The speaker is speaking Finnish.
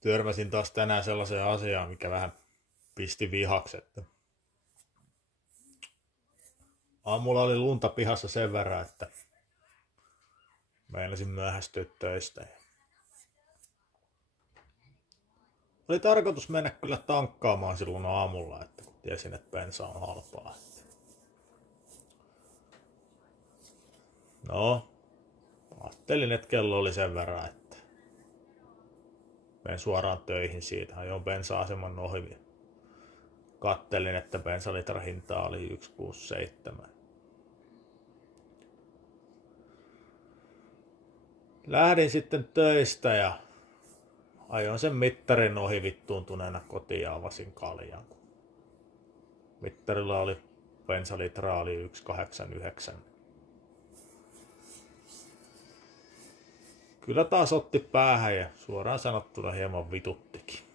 Törmäsin taas tänään sellaiseen asiaan, mikä vähän pisti vihaksi, että aamulla oli lunta pihassa sen verran, että meinasin myöhästyä töistä. Oli tarkoitus mennä kyllä tankkaamaan silloin aamulla, että kun tiesin, että bensa on halpaa. No, ajattelin, että kello oli sen verran, että menen suoraan töihin siitä. Ajoin bensa-aseman ohi. Kattelin, että bensalitran hinta oli 1,67. Lähdin sitten töistä ja ajoin sen mittarin ohi vittuuntuneena kotiin ja avasin kaljan. Mittarilla oli bensalitra oli 1,89. Kyllä taas otti päähän ja suoraan sanottuna hieman vituttikin.